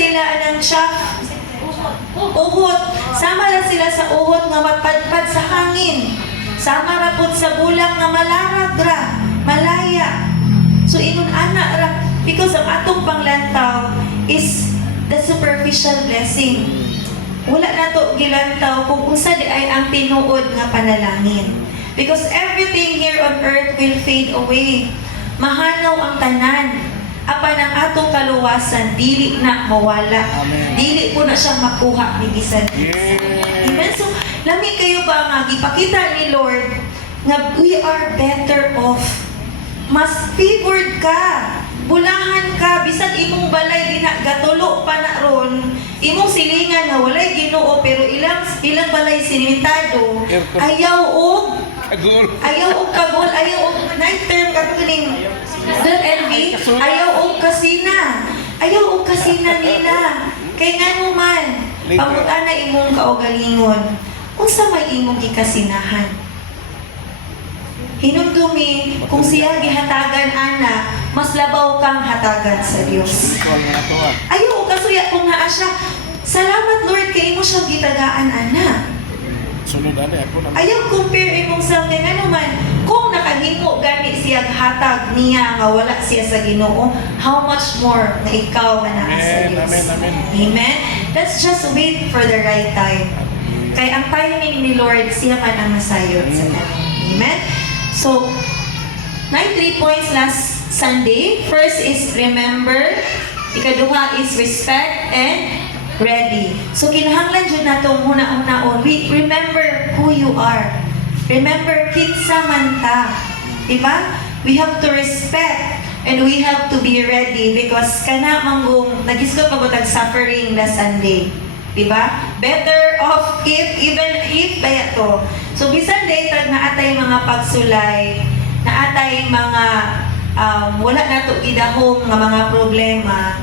sila ng chaff, uhot. Sama ra sila sa uhot nga mapadpad sa hangin. Sama ra pud sa bulang nga malarag ra, malaya. So ingon ana ra because ang atong panglantaw is the superficial blessing. Wala na to gilantaw kung unsa di ay ang tinuod nga panalangin. Because everything here on earth will fade away. Mahanaw ang tanan. Apan ang atong kaluwasan, dili na mawala. Amen. Dili po na siyang makuha ni bisan. Amen. So, lami kayo ba nga, ipakita ni Lord nga we are better off. Mas favored ka. Bulahan ka, bisan imong balay ginagatulo pa na ron, imong silingan na walay Ginoo pero ilang balay sinimentado, ayaw og kagol, ayaw og night term katuning LV, ayaw og kasina nila. Kay ngano man, pangutan na imong kaugalingon, unsa may imong gikasinahan? Hinumdumi, kung siya gihatagan ana, mas labaw kang hatagan sa Dios. Ayaw kasuya kung naa siya. Salamat Lord kay imo siyang gitagaan ana. Ayaw compare imong sa kay ano man. Kung nakahimo gani siya hatag niya nga wala siya sa Ginoo, how much more na ikaw nga naa sa Dios. Amen. Amen. Let's just wait for the right time. Kay ang timing ni Lord siya man ang nasayod sa tanan. Amen. So, 3 points last Sunday. First is remember. Ikaduha is respect and ready. So, kinahanglan dyan na itong una-unaon. We remember who you are. Remember, kinsa man ta. Diba? We have to respect and we have to be ready because kana manggong nagisgot pa butag suffering last Sunday. Diba? Better off even if kaya to. So, bisan daytag na atay mga pagsulay, na atay mga wala na to gidahom nga mga problema,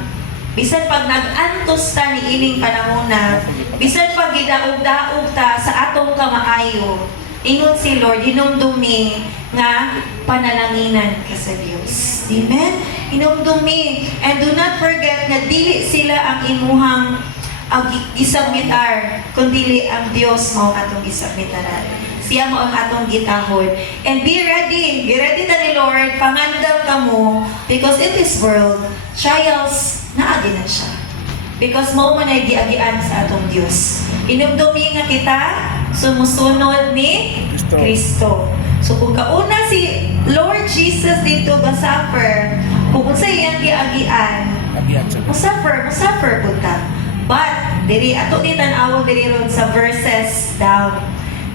bisan pag nag-antos ta ni ining panahon na, bisan pag gidaog-daog ta sa atong kamaayo, ingon si Lord, hinumdumi nga panalanginan ka sa Dios. Amen? Hinumdumi. And do not forget na dili sila ang imuhang isubmitar, kundi ang Dios mo atong isubmitaran. Siya mo ang atong gitahod. And be ready. Be ready ta ni Lord. Pangandam ka mo. Because in this world, trials, naagi na siya. Because mo man ay giagian sa atong Diyos. Inumdumi nga kita, sumusunod ni Kristo. So kung kauna si Lord Jesus dito ga-suffer, kung sa iyang giagian, musaffer po ta. But, diri ato ni tan-awon diri ron sa verses down.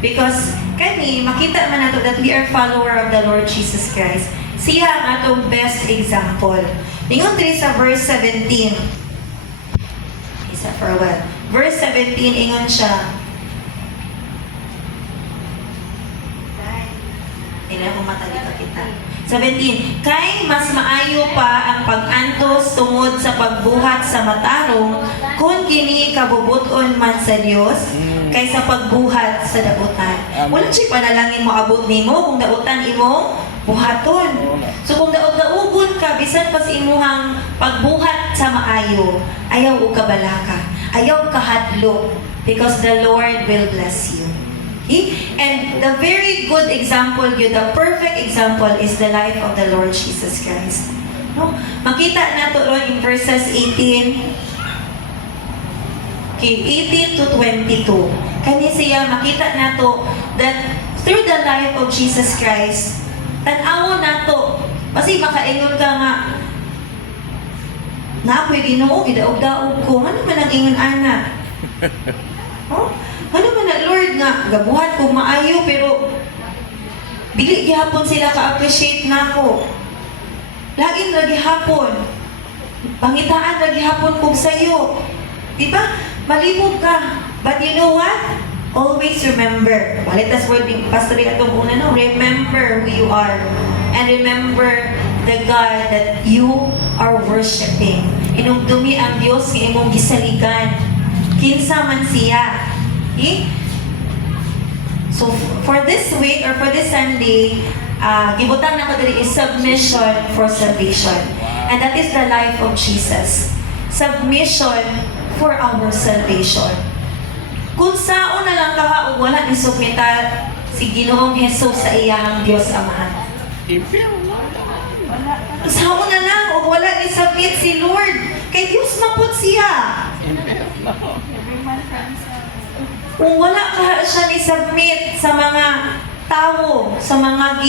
Because kani makita man nato that we are follower of the Lord Jesus Christ. Siya ang atong best example. Ningon diri sa verse 17. Isa for a while. Verse 17 ingon siya. Ila ko matalita kita. 17. Kay mas maayo pa ang pag-antos tungod sa pagbuhat sa matarong kung kini kabubuton man sa Dios kaysa pagbuhat sa daotan. Wala siya panalangin mo abot nimo kung daotan imong buhaton. So kung daog-daugon ka bisan pa sa imuhang pagbuhat sa maayo, ayaw og kabalaka, ayaw kahadlok because the Lord will bless you. Okay? And the very good example, the perfect example is the life of the Lord Jesus Christ. No? Makita nato ron in verses 18. Okay, 18 to 22. Kani siya makita nato that through the life of Jesus Christ, tan-awon nato. Kasi makaingon ka nga, na ako'y Ginoo, gidaog-daog ko. Ano man ang ingon ana? Oh? Ano man na Lord nga, gabuhat kong maayo, pero dili gihapon sila ka-appreciate na ako. Laging lagi hapon. Pangitaan lagi hapon kong sayo. Diba? Malibog ka. But you know what? Always remember. Balitas word ni Pastor atong una, no? Remember who you are. And remember the God that you are worshiping. Inumdumi ang Diyos nga imong gisaligan. Kinsa man siya. Okay? So, for this week or for this Sunday, gibutang na ko diri is submission for salvation. And that is the life of Jesus. submission for our salvation. Kung saan na lang ka o wala ni submita si Ginoong Hesus sa iyang Diyos Amahan. Saan na lang o wala ni submit si Lord kay Diyos maput siya. Kung wala ka siya ni submit sa mga tao, sa mga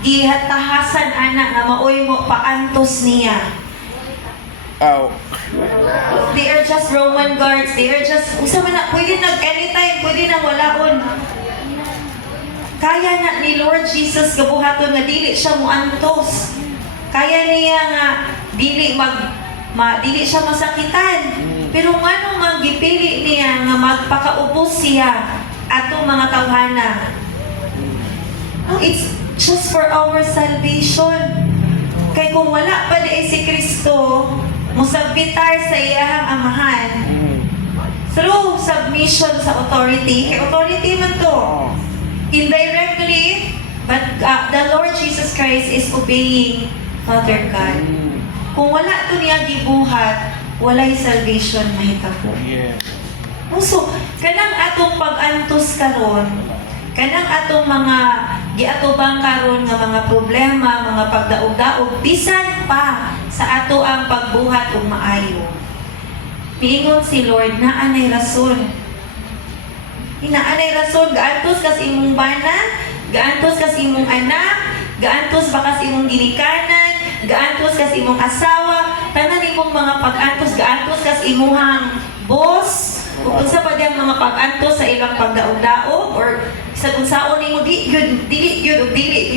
gihatahasan anak na maoy mo paantos niya. Oh. They are just Roman guards. They are just, usa man na, pwede nag anytime, pwede nang walaon. Kaya na ni Lord Jesus gabuhaton nga dili siya muantos. Kaya niya nga dili dili siya masakitan. Pero ngano nga gipili niya nga magpakaubos siya ato mga tawhana. It's just for our salvation. Kay kung wala pa di si Kristo, musabbitar sa iyang amahan through submission sa authority. Kay authority man to. Indirectly, but the Lord Jesus Christ is obeying Father God. Kung wala to niya gibuhat, walay salvation mahitabo. Yeah. So, kanang atong pag-antos karon, kanang atong mga giatubang karon nga mga problema, mga pagdaog-daog, bisan pa sa ato ang pagbuhat ug maayo. Niingon si Lord na anay rason. Inaanay rason, gaantos kas imong bana, gaantos kas imong anak, gaantos ba kas imong ginikanan, gaantos kas imong asawa, tanan imong mga pag-antos, gaantos kas imuhang boss, kung unsa pa diyang mga pag-antos sa ilang pagdaog-daog, or sa kung saon nimo dili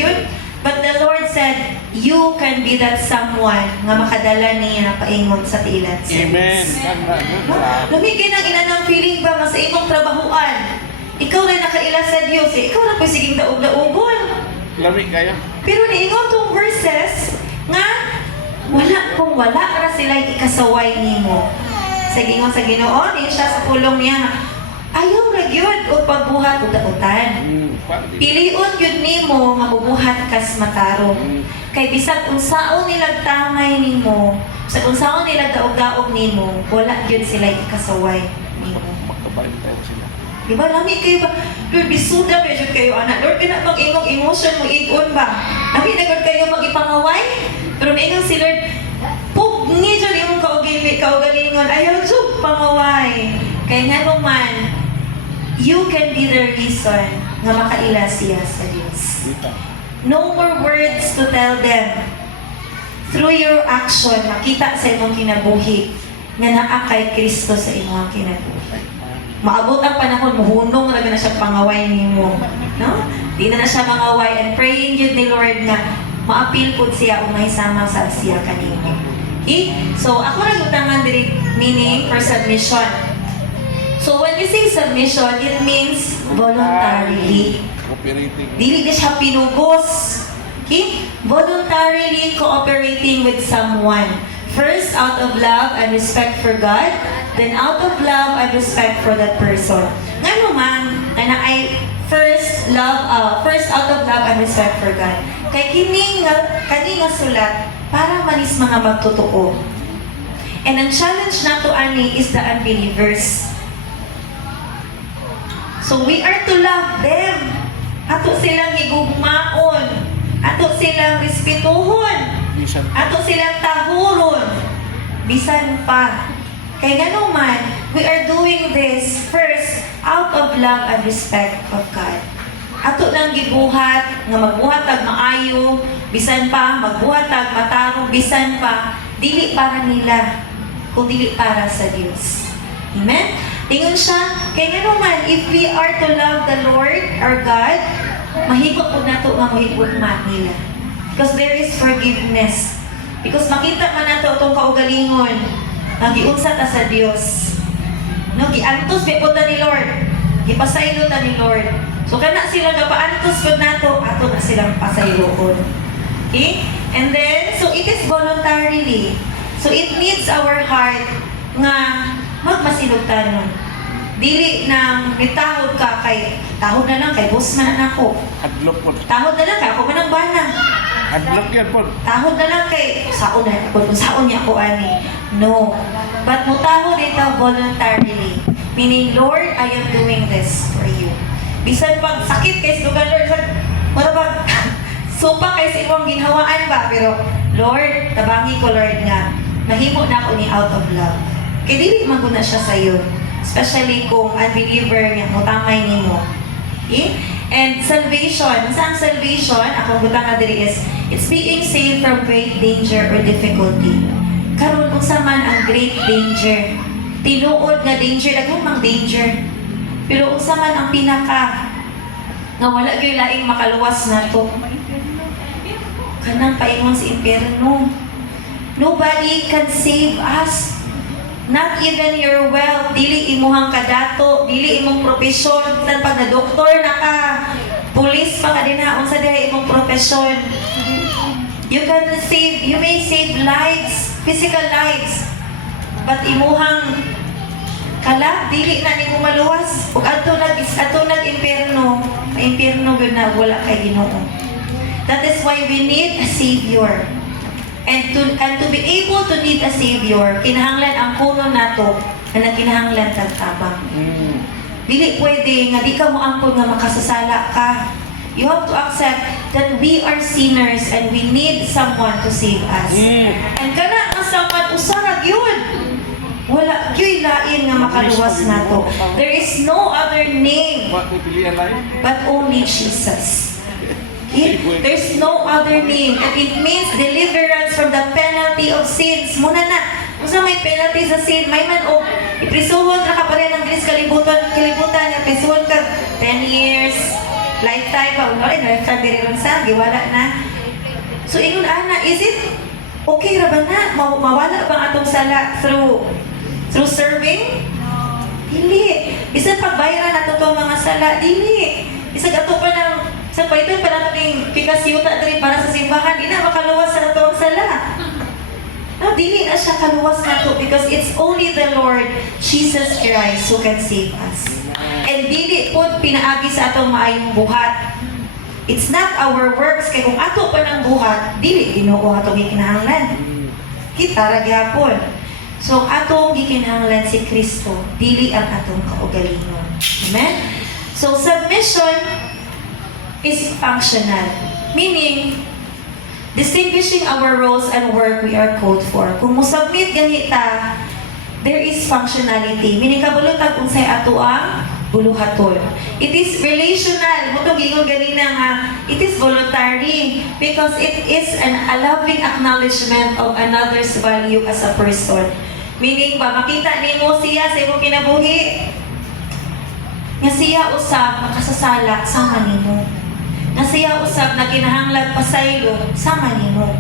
yun. But the Lord said, you can be that someone nga makadala niya paingon sa tilat. Amen. Lumigay ng inanang feeling ba nga sa imong trabahuan? Ikaw na nakaila sa Diyos eh. Ikaw na po siging daog-daogon. Lamig kaya? Pero niingon tong verses nga kung wala ra sila ikasaway nimo. Sa gingon sa Ginoo, niya siya sa pulong niya. Ayaw ra gyud og pagbuhat ug dautan. Piliun yun nimo nga mubuhat kas matarong. Kay bisag unsaon nila tamay nimo, sa unsaon nila daog-daog nimo, wala gyud sila ikasaway nimo. Magkabalita sila. Di ba lami kayo ba? Lord, bisuda ba yun kayo, anak? Lord, kana mag-ingong emotion mo igon ba? Lami na gud kayo mag-ipangaway? Pero maingon si Lord, pugni dyan imong kaugalingon, ayaw dyan pangaway. Kaya nga naman, you can be the reason nga makaila siya sa Diyos. No more words to tell them. Through your action, makita sa imong kinabuhi nga naa kay Kristo sa imong kinabuhi. Maabot ang panahon, muhunong na siya pangaway nimo. No? Di na siya mangaway, and praying yun ni Lord nga maapil po siya o may sama sa siya kanino. Okay? So, ako lang utangan diri meaning for submission. So, when we say submission, it means voluntarily. Cooperating. Dili na siya pinugos. Okay? Voluntarily cooperating with someone. First, out of love and respect for God. Then, out of love and respect for that person. Nga naman, na ay first out of love and respect for God. Kay kini nga sulat para manis mga magtotoo. And ang challenge nato ani is the unbelievers. So we are to love them. Ato silang igugmaon. Ato silang respetuhon. Ato silang tahuron. Bisan pa. Kaya nga naman, we are doing this first out of love and respect of God. Ato lang gibuhat, nga magbuhatag maayo, bisan pa, magbuhatag matarong, bisan pa, dili para nila, kung dili para sa Diyos. Amen? Tingin siya, kaya nga naman, if we are to love the Lord, our God, mahigop po na ito nga mahigop nila. Because there is forgiveness. Because makita man nato itong kaugalingon, nagiunsa ta sa Diyos. No, giantos may puta ni Lord. Gipasaylo ta ni Lord. So kana sila gapaantos pud nato, ato na silang pasayloon. Okay? And then, so it is voluntarily. So it needs our heart nga magmasinugtanon. Dili nang bitahod ka kay tahod na lang kay boss man ako. Hadlok po. Tahod na lang kay ako man ang bana. Hadlok yan po. Tahod na lang kay saon na ako, saon niya ako ani. No. But mutaho dito voluntarily. Meaning, Lord, I am doing this for you. Bisan pag sakit kay lugar, Lord, marabag, supa kay sa imong ginhawaan ba? Pero, Lord, tabangi ko, Lord, nga, mahimo na ako ni out of love. Kaya dili man ko na siya sa'yo. Especially kung unbeliever nga, mutamay nimo. Okay? And salvation, saan salvation? Akong butang na diri is, it's being saved from great danger or difficulty. Karon kung sa man ang great danger, tinuod nga danger, daghang danger. Pero kung sa man ang pinaka, nga wala gyud laing makaluwas na to, kanang paingon sa impyerno. Nobody can save us. Not even your wealth, dili imuhang kadato, dili imong propesyon, tan pag na doktor na ka, pulis pa ka din ha, unsa diha imong propesyon. You may save lives, physical lives, but imuhang kala, dili na ni maluwas. Ug adto nag impyerno, impyerno gyud na wala kay Ginoo. That is why we need a savior. And to be able to need a savior, kinahanglan ang kuno nato na nagkinahanglan tagtabang. Dili pwede nga di ka mo ampun nga makasasala ka. You have to accept that we are sinners and we need someone to save us. And kana nga someone usarag yun. Wala gyud lain nga makaluwas nato. There is no other name What to pilihan lain? but only Jesus. There's no other name. And it means deliverance from the penalty of sins. Muna na, kung sa may penalty sa sin, may man o iprisuhon na ka pa rin ng Diyos kalibutan, nga prisuhon ka 10 years, lifetime pa, lifetime biriron sa, giwala na. So, ingon ana, is it okay ra ba na? Mawala bang atong sala through serving? Dili. Bisan pagbayaran nato itong mga sala, dili. Bisan ato pa ng sa paiton pa nato ning kikasyuta diri para sa simbahan, di na makaluwas sa nato ang sala. No, dili na siya kaluwas nato because it's only the Lord Jesus Christ who can save us. And dili po pinaagi sa atong maayong buhat. It's not our works, kay kung ato pa ng buhat, dili Ginoo atong gikinahanglan. Kita ra gyapon. So atong gikinahanglan si Kristo, dili ang atong kaugalingon. Amen. So submission is functional, meaning distinguishing our roles and work we are called for. Kung musabmit ganita, there is functionality, meaning kabulutag unsay ato ang buluhaton. It is relational, mutong gingon ganina nga, it is voluntary because it is a loving acknowledgement of another's value as a person. Meaning ba, makita nimo siya sa imong kinabuhi, nga siya usab makasasala sama nimo. Na siya usab na kinahanglan pasaylo sama nimo.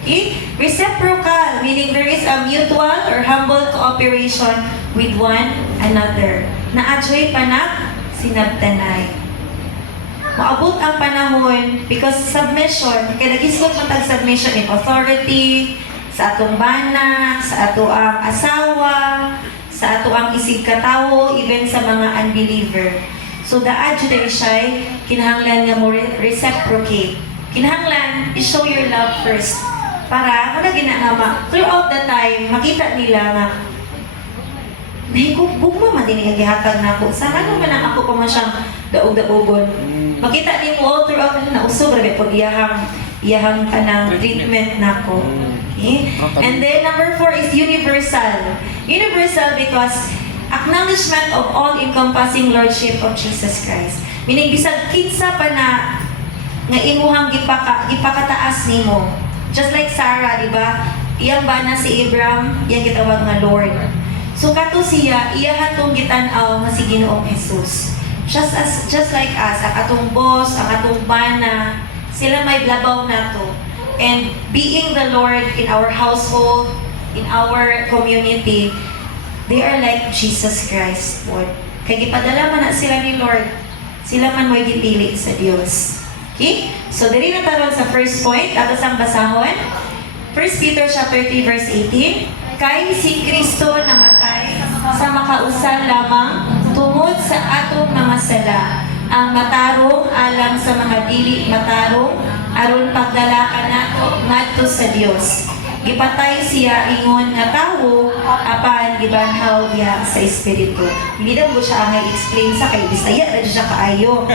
Okay? Reciprocal, meaning there is a mutual or humble cooperation with one another. Naadyoy pa na sinabtanay. Maabot ang panahon because submission, kaya nag-isgot mo tag submission in authority, sa atong bana, sa ato ang asawa, sa ato ang isig katawo, even sa mga unbeliever. So the adjutant siya, kinahanglan nga mo reciprocate. Kinahanglan, i-show your love first. Para, wala ginagama, throughout the time, makita nila nga, nahigugma man din ihagihatag na ako. Sana naman ang ako pa man siyang daog-daogon. Makita niyo all throughout na usog, rabi po iyahang kanang treatment na ako. Okay? And then number 4 is universal. Universal because acknowledgement of all-encompassing Lordship of Jesus Christ. Meaning, bisag kinsa pa na nga imuhang gipakataas nimo. Just like Sarah, di ba? Iyang bana si Abraham, iyang gitawag nga Lord. So kato siya, iya hatong gitan-aw nga si Ginoong Jesus. Just like us, ang atong boss, ang atong bana, sila may blabaw nato. And being the Lord in our household, in our community, they are like Jesus Christ, Lord. Kaya gipadala man na sila ni Lord. Sila man mo'y gipili sa Dios. Okay? So, dali na taron sa first point. Ato sang basahon. 1 Peter chapter 3, verse 18. Kay si Kristo namatay sa makausa lamang tungod sa atong mga sala. Ang matarong alang sa mga dili matarong aron pagdala ka nato ngadto sa Dios. gipatay siya ingon nga tawo apan gibanhaw niya sa espiritu. Hindi daw ko siya ang explain sa kay Bisaya ra siya kaayo.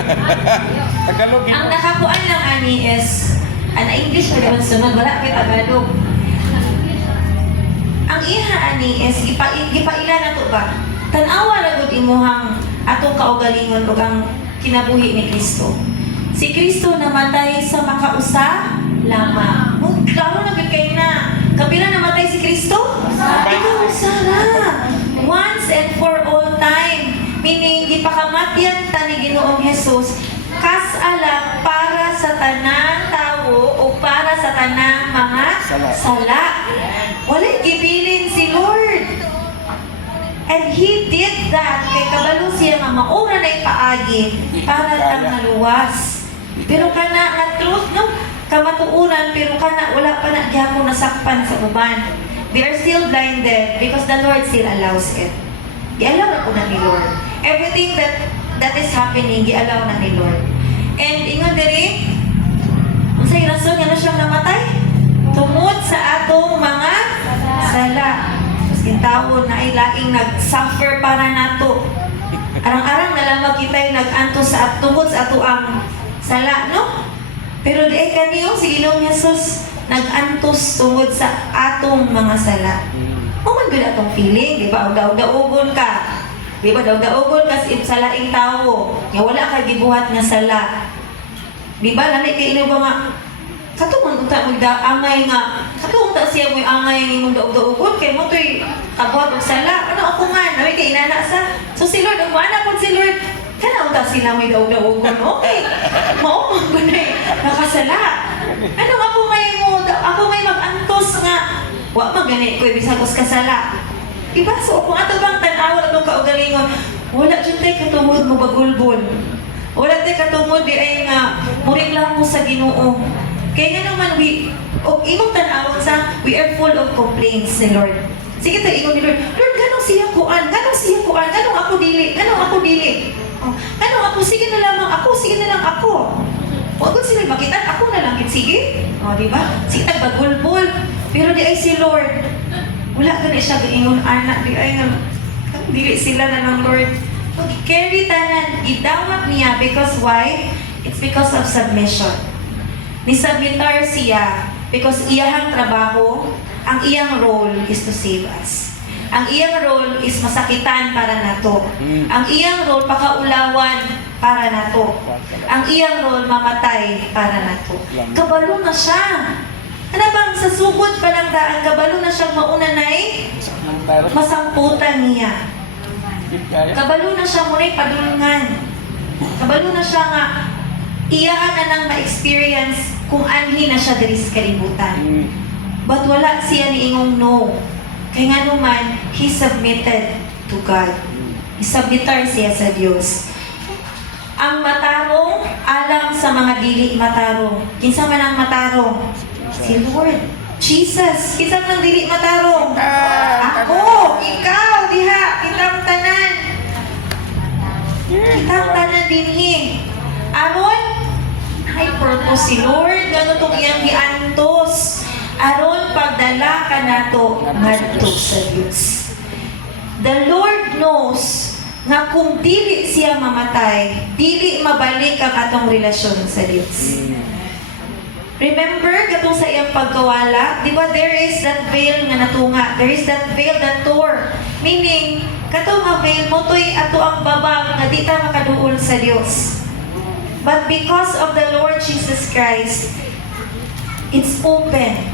Tagalog Ang nakakuan lang ani is ana English na naman sunod wala kay Tagalog. Ang iha ani is gipaila na to ba? Tan-awa ra gud imuhang atong kaugalingon ug ang kinabuhi ni Kristo. Si Kristo namatay sa makausa lamang. Klaro na gud kay na. Kapila namatay si Kristo? Ikaw sana. Once and for all time. Meaning, gipakamatyan ta ni Ginoong Hesus kasala para sa tanang tawo o para sa tanang mga sala. Walay gibilin si Lord. And He did that kay kabalo siya nga maura na ipaagi para tang naluwas. Pero kana nga truth no, kamatuuran pero kana wala pa na gyapon nasakpan sa uban. They are still blinded because the Lord still allows it. Gialaw na po na ni Lord. Everything that is happening, gialaw na ni Lord. And ingon diri, unsay rason nga na siyang namatay? Tungod sa atong mga sala. Yung tao na ay laing nag-suffer para nato. Arang-arang na lang makita yung nag-antos sa tungod sa ato ang sala, no? Pero di ay kaniyo, si Ginoong Hesus, nag-antos tungod sa atong mga sala. O man gud atong feeling, di ba? Daw-daugon ka. Di ba? Daw-daugon ka sa laing tao. Nga wala ka gibuhat nga sala. Di ba? Lamay kay ino ba nga, katong unta mo angay nga, katong unta siya mo angay ng imong daog-daogon, kay mo to'y kabuhat og sala. Ano ako man? Lamay kay inana sa. So si Lord, ang mana po si Lord, kana unta sila may daog-daogon, okay? Maumang ko na nakasala. Ano ako may mag-antos nga, wa magani ko bisag us kasala. Diba? So kung ato bang tan-aw atong kaugalingon, wala jud tay katungod mo bagulbol. Wala tay katungod di ay nga muring lang mo sa Ginoo. Kaya nga naman imong tan-awon sa we are full of complaints ni Lord. Sige tayo ingon ni Lord, Lord ganong siya kuan, ganong ako dili. Oh, ganong ako sige na lang ako. Huwag ko sila makita, ako na lang sige. O, di ba? Sige, tagbagulbol. Pero di ay si Lord. Wala ka na siya gaingon, anak, di ay nga. Dili sila na ng Lord. Carry tanan, idawat niya because why? It's because of submission. Nisubmitar siya because iyahang trabaho, ang iyang role is to save us. Ang iyang role is masakitan para nato. Ang iyang role pakaulawan para nato. Ang iyang role mamatay para nato. Kabalo na siya. Ano bang sa sugod pa lang daan, kabalo na siyang mauna na masamputan niya. Kabalo na siya muna'y padulungan. Kabalo na siya nga iyahan na nang ma-experience kung anhi na siya diri sa kalibutan. But wala siya ni ingong no. Kaya nga naman, he submitted to God. Isubmitar siya sa Diyos. Ang matarong alang sa mga dili matarong. Kinsa man ang matarong? Si Lord. Jesus. Kinsa man ang dili matarong? Ako, ikaw, diha, kitang tanan. Kitang tanan dinhi. Aron, ay purpose si Lord. Gano'n itong iyang giantos. Aron pagdala ka nato ngadto sa Dios. The Lord knows nga kung dili siya mamatay, dili mabalik ang atong relasyon sa Dios. Remember katong sa iyang pagkawala, di ba there is that veil nga natunga, there is that veil that tore. Meaning, katong nga veil mo to'y ato ang babang nga di ta makaduol sa Dios. But because of the Lord Jesus Christ, it's open.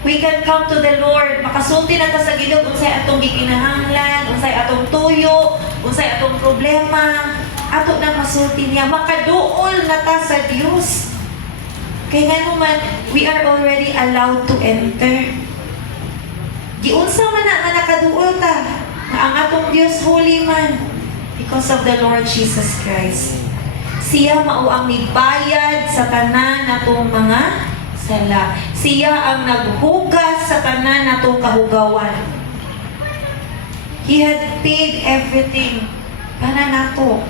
We can come to the Lord. Makasulti na ta sa Ginoo unsay atong gikinahanglan, unsay atong tuyo, unsay atong problema. Ato na masulti niya. Makaduol na ta sa Dios. Kaya nga naman, we are already allowed to enter. Giunsa man na nga nakaduol ta, nga ang atong Dios holy man because of the Lord Jesus Christ. Siya mao ang nibayad sa tanan natong mga sala. Siya ang naghugas sa tanan natong kahugawan. He had paid everything para nato.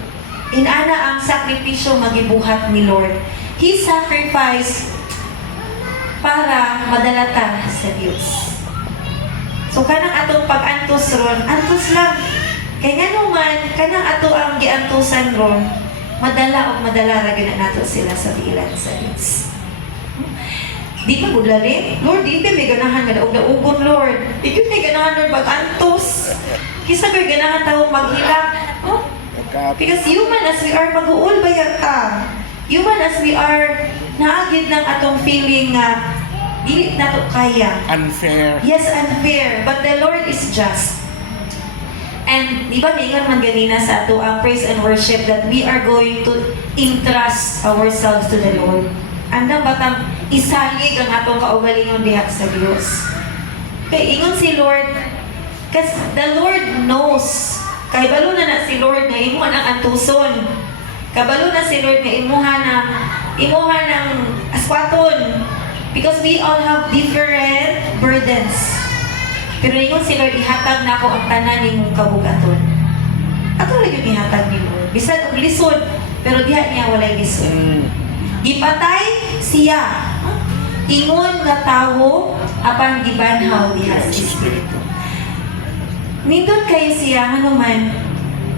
Inana ang sakripisyo magibuhat ni Lord. He sacrificed para madala ta sa Dios. So kanang atong pag-antos ron, antos lang. Kaya nga naman, kanang ato ang giantusan ron, madala o madala ra gyud nato sila sa bilan sa Dios. Di pa budlali, Lord, di pa may ganahan nga daog-daugon, Lord. Di pa may ganahan, Lord, mag-antos. Kisa may ganahan tao maghilak. Oh? Because human as we are, mag-uul ba yata? Human as we are, naagid ng atong feeling nga, di na to kaya. Unfair. Yes, unfair. But the Lord is just. And di ba mingan man ganina sa ato ang praise and worship that we are going to entrust ourselves to the Lord. Andang batang isalig ang atong kaugalingon diha sa Dios. Kay ingon si Lord, kasi the Lord knows. Kay balo na si Lord na imo ang antuson. Kabalo na si Lord na imuha ng aswaton. Because we all have different burdens. Pero ingon si Lord, ihatag na ako ang tanan nimong kabugaton. Ato lang yung ihatag ni Lord. Bisan og lisod, pero diha niya walay lisod. Gipatay siya. Ingon nga tawo apan gibanhaw diha sa Espiritu. Nindot kayo siya hanuman.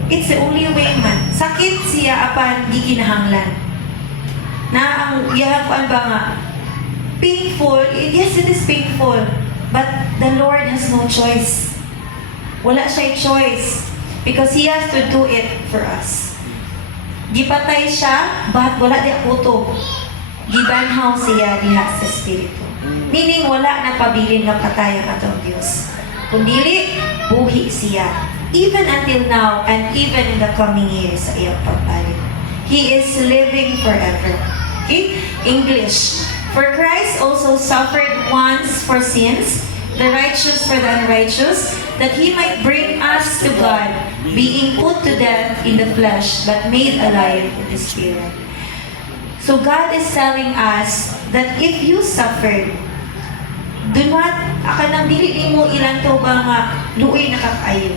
It's the only way man. Sakit siya apan di kinahanglan. Na ang ihakuan ba nga painful, yes it is painful. But the Lord has no choice. Wala siya choice. Because He has to do it for us. Gipatay siya, but wala di akuto. Gibanhaw siya diha sa Espiritu. Meaning, wala na pabilin nga patay ang atong Diyos. Kundili, buhi siya. Even until now, and even in the coming years sa iyang pagpalit. He is living forever. Okay? English. For Christ also suffered once for sins, the righteous for the unrighteous, that He might bring us to God, being put to death in the flesh, but made alive in the Spirit. So God is telling us that if you suffered, do not, akanang dili nimo ilang to ba nga luoy na kakayo.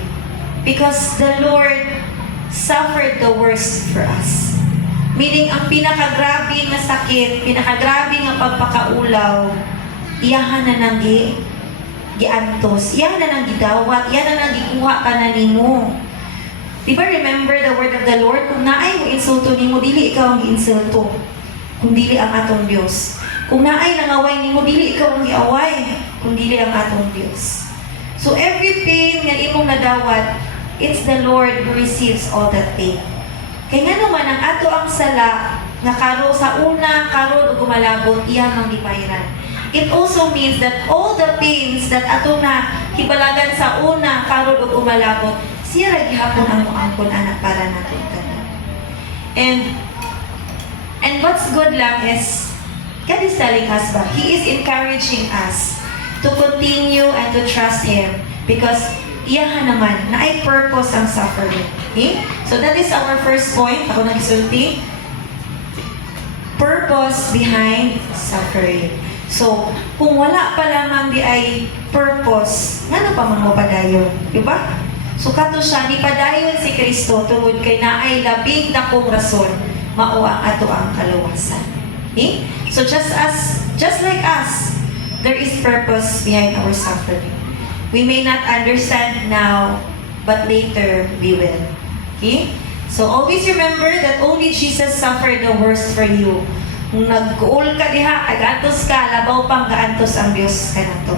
Because the Lord suffered the worst for us. Meaning, ang pinakagrabe nga sakit, pinakagrabe nga pagpakaulaw, iyahan na nang giantos, iyahan na nang gidawat, iyahan na nang gikuha ka na nimo. Di ba remember the word of the Lord? Kung naay mo insulto nimo, dili ikaw ang insulto. Kung dili ang atong Diyos. Kung naay nangaway nimo, dili ikaw ang iaway. Kung dili ang atong Diyos. So every pain nga imong nadawat, it's the Lord who receives all that pain. Kaya nga naman, ang ato ang sala nga karo sa una, karon o gumalabot, iya mang gipahiran. It also means that all the pains that ato na hibalagan sa una, karon o gumalabot, siya ra gihapon ang angkon anak para natin tanan. And what's good lang is, God is telling us ba, He is encouraging us to continue and to trust Him because iyahan naman na ay purpose ang suffering. Okay? So that is our first point. Ako nag-isulti. Purpose behind suffering. So, kung wala pa lamang di ay purpose, nga pa man mo padayon? Diba? So, kato siya, ni padayon si Kristo tungod kay na ay labing dakong rason mao ang ato ang kaluwasan. Okay? So, just like us, there is purpose behind our suffering. We may not understand now, but later we will. Okay? So always remember that only Jesus suffered the worst for you. Kung nag-uul ka diha, agaantos ka, labaw pang gaantos ang Diyos ka na to.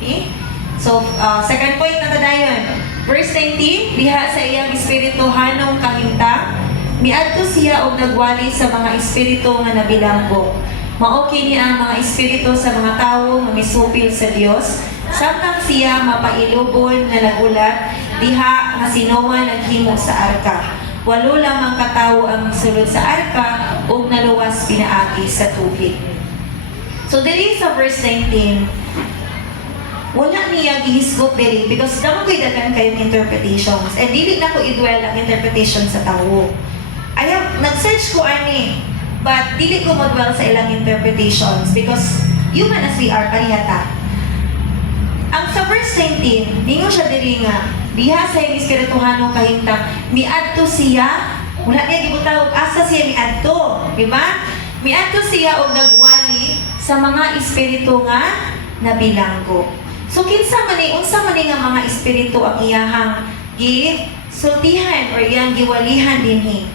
Okay? So, second point na tadayon. Verse 19, diha sa iyang espirituhanong kahimtang, miadto siya og nagwali sa mga espiritu nga nabilanggo. Mao kini ang mga espiritu sa mga tawo nga misupil sa Dios. Samtang siya mapailubon nga nagulat diha nga si Noah naghimo sa arka. 8 lamang katawo ang sulod sa arka ug naluwas pinaagi sa tubig. So there is a verse 19. Wala niya gihisgot diri because damo ko'y daghan kayong interpretations and dili na ko i-dwell ang interpretation sa tawo. Nag-search ko ani but dili ko mag-dwell sa ilang interpretations because human as we are, parihata. Ang sa verse 19, ningo siya diri nga, diha sa iyang espirituhanong kahimtang, miadto siya, wala niya gibutawag, asa siya miadto, di ba? Miadto siya og nagwali sa mga espiritu nga nabilanggo. So kinsa man ni unsa man ni nga mga espiritu ang iyahang gisultihan or iyang giwalihan dinhi.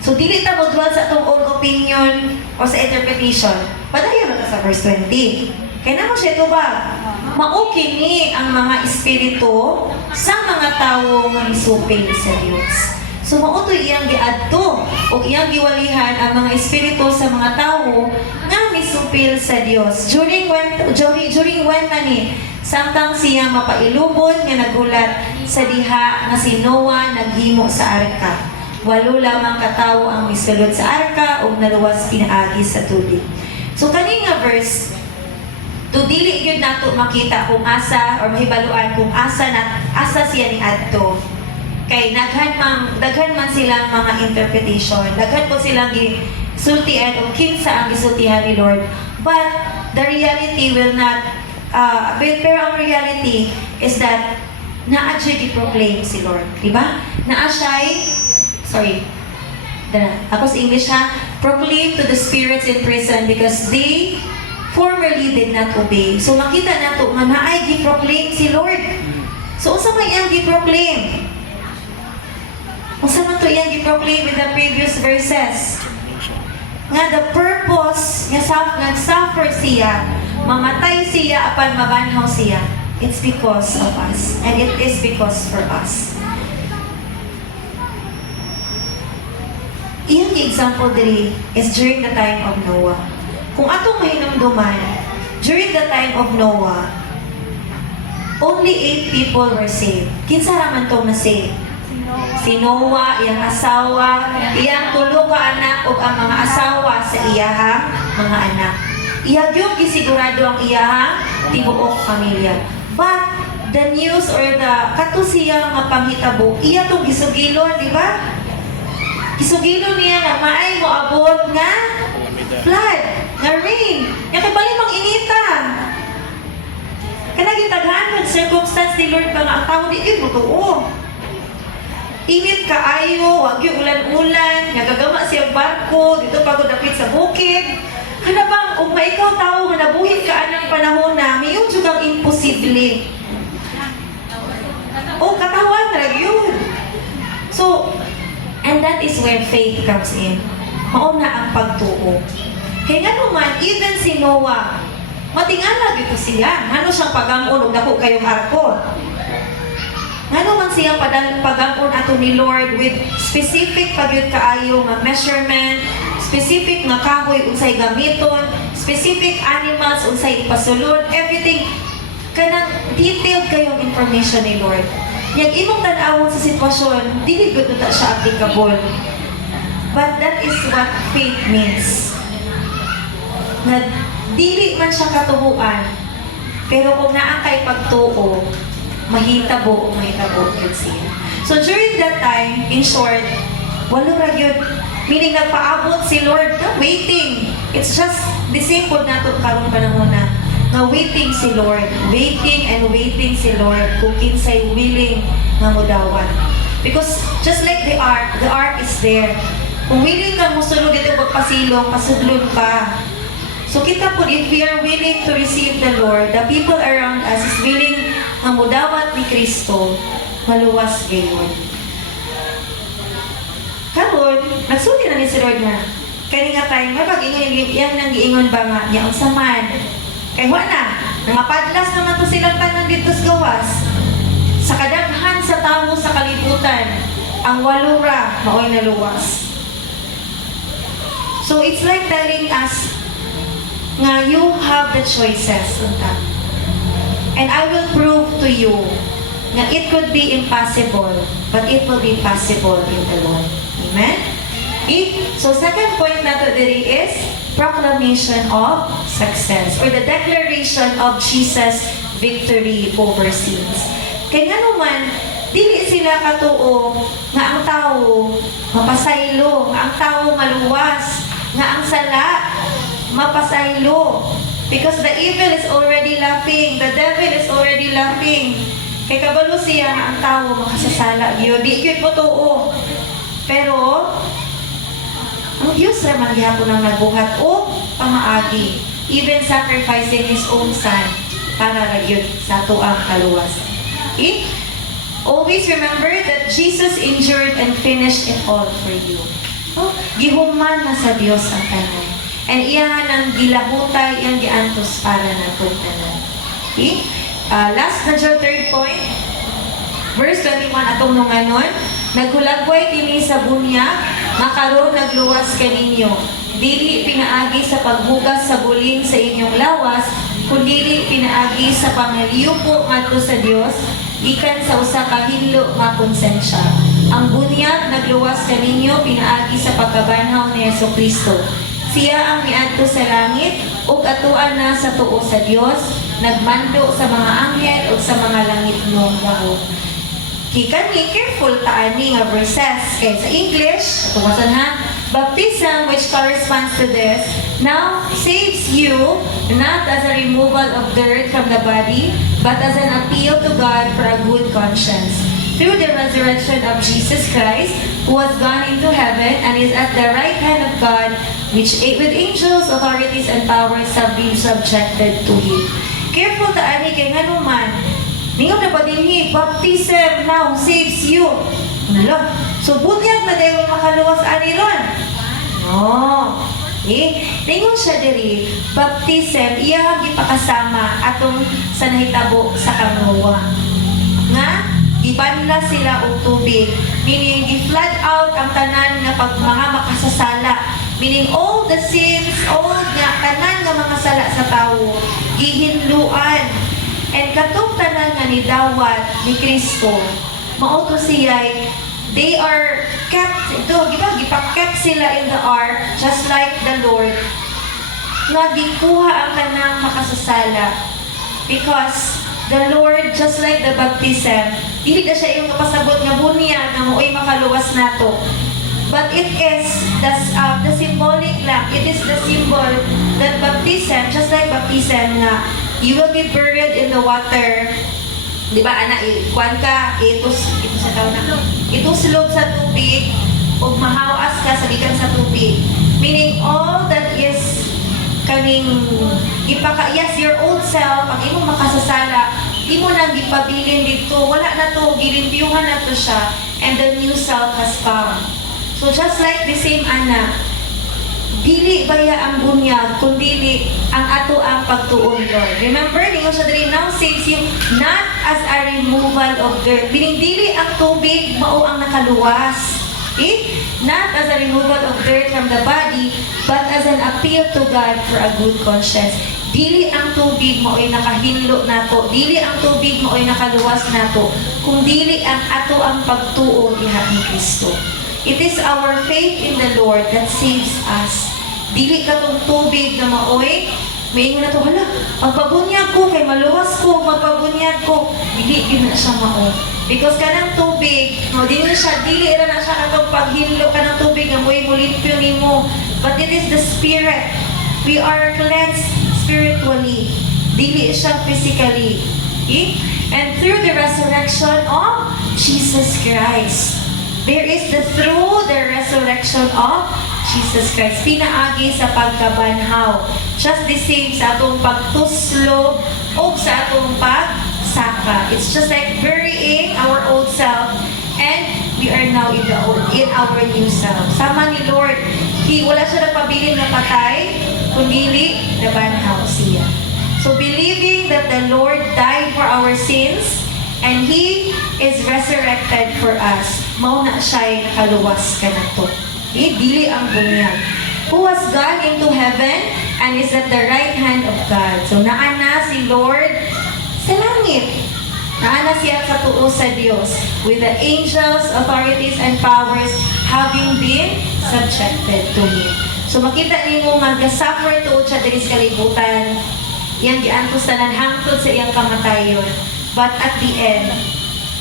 So dili ta mo dwell sa atong own opinion o sa interpretation. Padayon na sa verse 20. Kaya na mo siya ito ba? Mao kini ang mga espiritu sa mga tawo nga misupil sa Dios. So mao to iyang giadto o iyang giwalihan ang mga espiritu sa mga tawo nga misupil sa Dios. During when mani samtang siya mapailubon nga nagulat sa diha nga si Noah naghimo sa arka. 8 lamang katawo ang misulod sa arka ug naluwas pinaagi sa tubig. So kani nga verse to dili gyud nato makita kung asa or mahibaluan kung asa siya ni adto. Kay daghan man silang mga interpretation, daghan po silang gisultian o kinsa ang gisultihan ni Lord. But the reality will not pero ang reality is that naa siya gi-proclaim si Lord, di ba? Naa siya ako sa English ha, proclaim to the spirits in prison because they formerly did not obey. So makita nato nga naay gi-proclaim si Lord. So unsa man iyang gi-proclaim? Unsa man to iyang gi-proclaim in the previous verses? Nga the purpose nga suffer siya, mamatay siya apan mabanhaw siya. It's because of us and it is because for us. Iyang example diri is during the time of Noah. Kung atong mahinumduman, during the time of Noah, only 8 people were saved. Kinsa raman tong na-save? Si Noah, iyang asawa, iyang 3 ka anak ug ang mga asawa sa iyahang mga anak. Iya gyud gisigurado ang iyahang tibuok pamilya. But the news or the kato siya nga panghitabo, iya tong gisugilon, di ba? Gisugilon niya nga maay mo abot nga flood, nga rain. Nga kay bali mang inita. Kana gitaghan ng circumstance ni Lord ba nga ang tao di gyud motuo. Init kaayo, wag yung ulan-ulan, nga gagama siya barko, dito pagod dapit sa bukid. Kana bang kung maikaw tao nga nabuhi ka anang panahon na, mayroon jud kang imposible. O katawan ra yun. So, and that is where faith comes in. Mauna ang pagtuo. Kaya nga naman, even si Noah, matingala dito siya. Ano siyang pagamon ug dako kayong arko? Nga naman siyang pagamon ato ni Lord with specific pagyud kaayo nga measurement, specific nga kahoy unsay gamiton, specific animals unsay ipasulod, everything kanang detailed kayong information ni Lord. Yang imong tan-awon sa sitwasyon, dili gud ta siya applicable. But that is what faith means. Na dili man siya katubuan, pero kung naa kay pagtuo, mahitabo yun siya. So during that time, in short, wala ra yun. Meaning nagpaabot si Lord na waiting. It's just the same po nato karong panahon na waiting si Lord. Waiting and waiting si Lord kung kinsay willing nga mudawan. Because just like the ark is there. Kung willing kang musulod dito pagpasilong, pasudlon ka. So kita po, if we are willing to receive the Lord, the people around us is willing nga mudawat ni Kristo, maluwas gayon. Karon, nagsulti na ni si Lord na, kani nga tayo, mapag-ingon yung nang giingon ba nga, niya unsa man. Kay wala, nangapadlas naman to silang tanan dito sa gawas. Sa kadaghan sa tao sa kalibutan, ang walura, maoy naluwas. So it's like telling us, nga you have the choices. And I will prove to you na it could be impossible, but it will be possible in the Lord. Amen? So second point nato diri is proclamation of success or the declaration of Jesus' victory over sins. Kaya nga naman, dili sila katuo nga ang tao mapasaylo, nga ang tao maluwas, nga ang sala mapasaylo. Because the evil is already laughing, the devil is already laughing. Kay kabalo siya nga ang tao makasasala gyud. Di gyud mo tuo. Pero Ang Diyos raman gihapon ang nagbuhat o pamaagi, even sacrificing His own Son para ragyod sa tuang kaluwas. Okay? Always remember that Jesus endured and finished it all for you. Oh, gihuman na sa Diyos ang tanan. And iyan ang gilahutay, iyang giantos para na itong tanan. Okay? Last na dyan, third point. Verse 21, atong nunganon. Naghulagway kini sa bunyag, makaroon nagluwas kaninyo. Dili pinaagi sa pagbugas sa bulin sa inyong lawas, kundi pinaagi sa pangaliyupo ngadto sa Dios, gikan sa usa ka hinlo nga konsensya. Ang bunyag nagluwas kaninyo pinaagi sa pagkabanhaw ni Jesucristo. Siya ang miadto sa langit ug atuan na sa tuo sa Dios, nagmando sa mga anghel ug sa mga langit ng dahon. Kika ni careful taani nga verses kay sa English tuwasan ha. Baptism, which corresponds to this, now saves you not as a removal of dirt from the body, but as an appeal to God for a good conscience. Through the resurrection of Jesus Christ, who has gone into heaven and is at the right hand of God, which with angels, authorities, and powers have been subjected to Him. Careful taani kay nganuman, ningon na ba din baptism now saves you. Nalo, so bunyag na dayon makaluwas ani ron. No. Eh, ningon siya diri, baptism iya gipakasama atong sa nahitabo sa kanluwa. Nga gibanla sila og tubig, meaning gi-flood out ang tanan nga pag mga makasasala. Meaning all the sins, all nga tanan nga mga sala sa tawo gihinluan. And katong tanan nga ni dawat ni Kristo, mao to siya'y they are kept, gipa-kept sila in the ark, just like the Lord, nga gikuha ang tanang makasasala. Because the Lord, just like the baptism, dili na siya yung kapasabot nga bunya na mo'y makaluwas nato. But it is the symbolic lang. It is the symbol that baptism, just like baptism nga, you will be buried in the water. Di ba, ana, kuwan ka, ito sa tao na, ituslog sa tubig, o mahawas ka sa gikan sa tubig. Meaning, all that is kaning, yes, your old self, pag imong makasasala, di mo nang gipabilin dito, wala na to, gilimpyuhan na to siya, and the new self has come. So, just like the same ana, dili baya ang bunyag, kundi ang ato ang pagtuon, Lord. Remember, ningon siya dali, now saves you not as a removal of dirt. Meaning, dili ang tubig, mao ang nakaluwas. Okay? Not as a removal of dirt from the body, but as an appeal to God for a good conscience. Dili ang tubig mao'y nakahinlo nato, dili ang tubig mao'y nakaluwas nato, kung dili ang ato ang pagtuon diha ni Kristo. It is our faith in the Lord that saves us. Dili katong tubig na maoy, may na to, hala, magpabunyag ko, kay maluwas ko, magpabunyag ko. Dili, yun na siya maoy. Because kanang tubig, no, dili na siya katong paghinlo ka ng tubig, na mo'y mulimpyo ni mo. But it is the Spirit. We are cleansed spiritually. Dili siya physically. Okay? And through the resurrection of Jesus Christ, there is through the resurrection of Jesus Christ, pinaagi sa pagkabanhaw. Just the same sa atong pagtuslo o sa atong pagsaka. It's just like burying our old self and we are now in our new self. Sama ni Lord, wala siya nagpabilin na patay, kundi nabanhaw siya. So believing that the Lord died for our sins and He is resurrected for us, mao na siya'y nakaluwas ka na to. Dili ang bunyag. Who has gone into heaven and is at the right hand of God. So naana si Lord sa langit. Naana siya sa tuo sa Diyos with the angels, authorities, and powers having been subjected to Him. So makita niyo nga gasuffer tuod siya diri sa kalibutan. Yang giantos tanan hangtod sa iyang kamatayon. But at the end,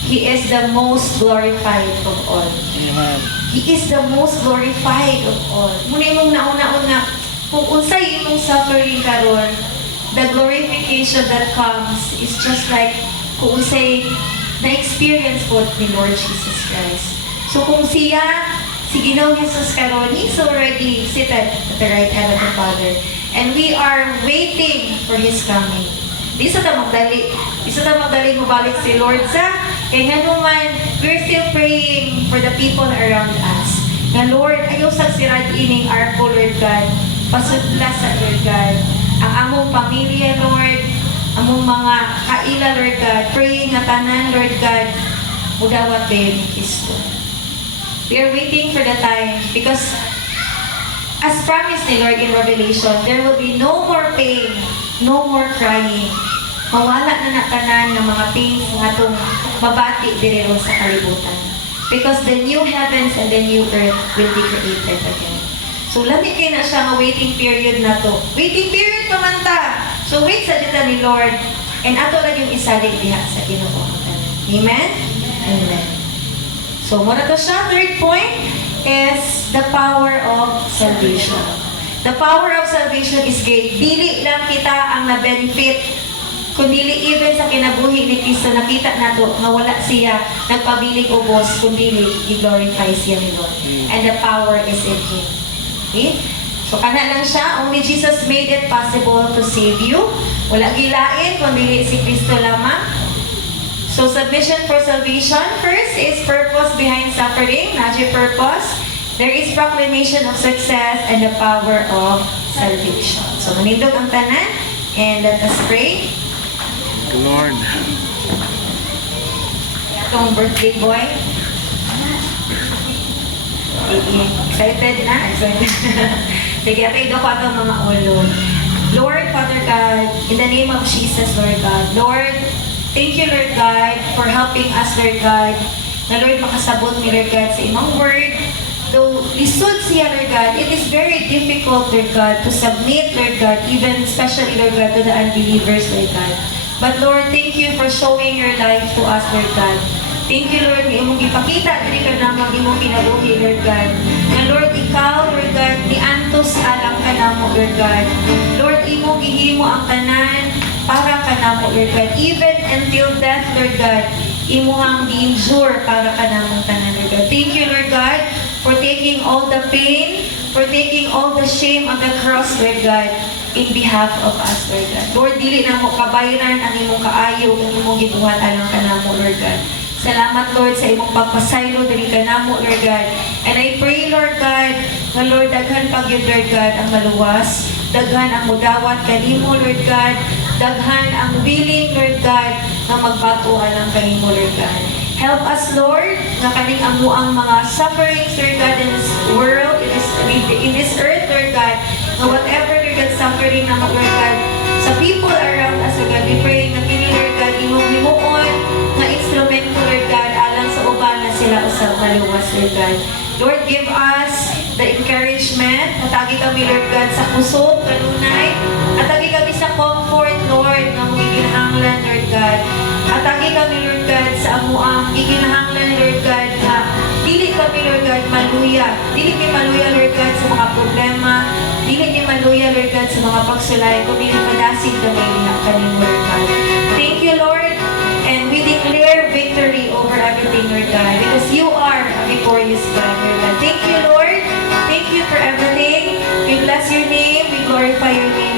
He is the most glorified of all. Amen. He is the most glorified of all. Muna imong nauna-una nga, kung unsay imong suffering karon, the glorification that comes is just like kung unsay na-experience po ni Lord Jesus Christ. So kung siya si Ginoong Jesus karon, He's already seated at the right hand of the Father. And we are waiting for His coming. Di sa ta magdali mabalik si Lord sa, kaya nga naman, we're still praying for the people around us. Na Lord, ayaw sa sirad ining arko, Lord God. Pasudla sa Lord God. Ang among pamilya, Lord, among mga kaila, Lord God, praying nga tanan, Lord God, mudawat kayo ni Kristo. We are waiting for the time because as promised ni Lord in Revelation, there will be no more pain, no more crying. Mawala na tanan ng mga pains nga itong mabati direro sa kalibutan. Because the new heavens and the new earth will be created again. So, lami kayo na siya nga waiting period na to. Waiting period pa man ta. So, wait sa dita ni Lord. And ato lang yung isalig diha sa Ginoo. Amen? Amen. So, muna to siya. Third point is the power of salvation. The power of salvation is great. Dili lang kita ang na-benefit, kundi even sa kinabuhi ni Kristo, nakita nato nga wala siya nagpabilig ubos, kundi i-glorify siya ni Lord. And the power is in Him. Okay? So, kana lang siya. Only Jesus made it possible to save you. Wala gilain, kundi si Kristo lamang. So, submission for salvation. First is purpose behind suffering. Najay purpose. There is proclamation of success and the power of salvation. So, manindog ang tanan. And let us pray. Lord. Itong birthday boy. Excited na? Excited. Sige, atay ko atong mga ulo. Lord, Father God, in the name of Jesus, Lord God. Lord, thank you, Lord God, for helping us, Lord God. Na Lord, makasabot ni Lord God sa imong word. Though lisod siya, Lord God, it is very difficult, Lord God, to submit, Lord God, even especially, Lord God, to the unbelievers, Lord God. But Lord, thank you for showing your life to us, Lord God. Thank you, Lord, ni imong ipakita diri ka namang imong kinabuhi, Lord God. Na Lord, ikaw, Lord God, ni antos alang ka namo, Lord God. Lord, imong gihimo ang tanan para ka namo, Lord God. Even until death, Lord God, imuhang gi-endure para ka namong tanan, Lord God. Thank you, Lord God, for taking all the pain, for taking all the shame on the cross, Lord God, in behalf of us, Lord God. Lord, dili na mo kabayaran ang imong kaayo, ang imong gibuhat alang ka namo, Lord God. Salamat, Lord, sa imong pagpasaylo diri ka namo, Lord God. And I pray, Lord God, na Lord, daghan pag yun, Lord God, ang maluwas. Daghan ang mudawat kanimo, Lord God. Daghan ang willing, Lord God, na magbaguhan ang kanimo, Lord God. Help us, Lord, na kaning amo ang mga sufferings, Lord God, in this world, in this earth, Lord God, na whatever, Lord God, suffering na Lord God, sa people around us, Lord God, we pray na kini, Lord God, imong himuon na instrumento, Lord God, alang sa uban na sila usab maluwas, Lord God. Lord, give us the encouragement. Atagi kami, Lord God, sa kusog, kanunay. Atagi kami sa comfort, Lord, na mong iginahanglan, Lord God. Atagi kami, Lord God, sa amuang iginahanglan, Lord God, na dili kami, Lord God, maluya. Dili kami maluya, Lord God, sa mga problema. Dili kami maluya, Lord God, sa mga pagsulay. Kung pinapadasin kami niya kanimo, Lord God. Thank you, Lord. And we declare victory over everything, Lord God, because you are a victorious God, Lord God. Thank you, Lord. Thank you for everything. We bless your name. We glorify your name.